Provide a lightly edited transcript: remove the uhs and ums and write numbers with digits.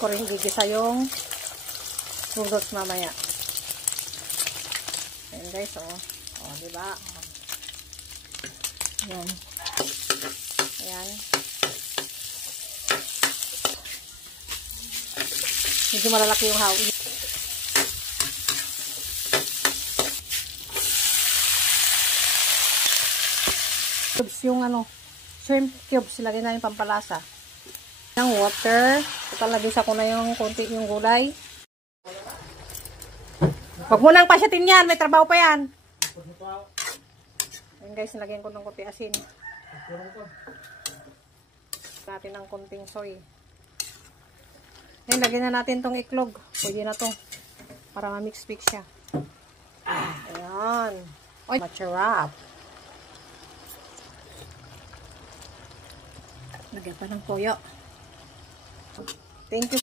ko rin gigisa yung noodles mamaya. Ayan guys, oh. Oh, diba? Ayan. Ayan. Medyo malalaki yung hawi. Cubes yung ano, shrimp cubes. Ilagay na yung pampalasa. Ng water. Italagisa ko na yung konti yung gulay. Huwag mo nang pasyatin yan. May trabaho pa yan. Ayan guys, nilagyan ko ng konti asin. Natin ng konting soy. Ayan, lagyan na natin tong iklog. Pwede na to. Para ma-mix-mix siya. Ayan. Oy, macharap. Lagyan pa ng toyo. Thank you.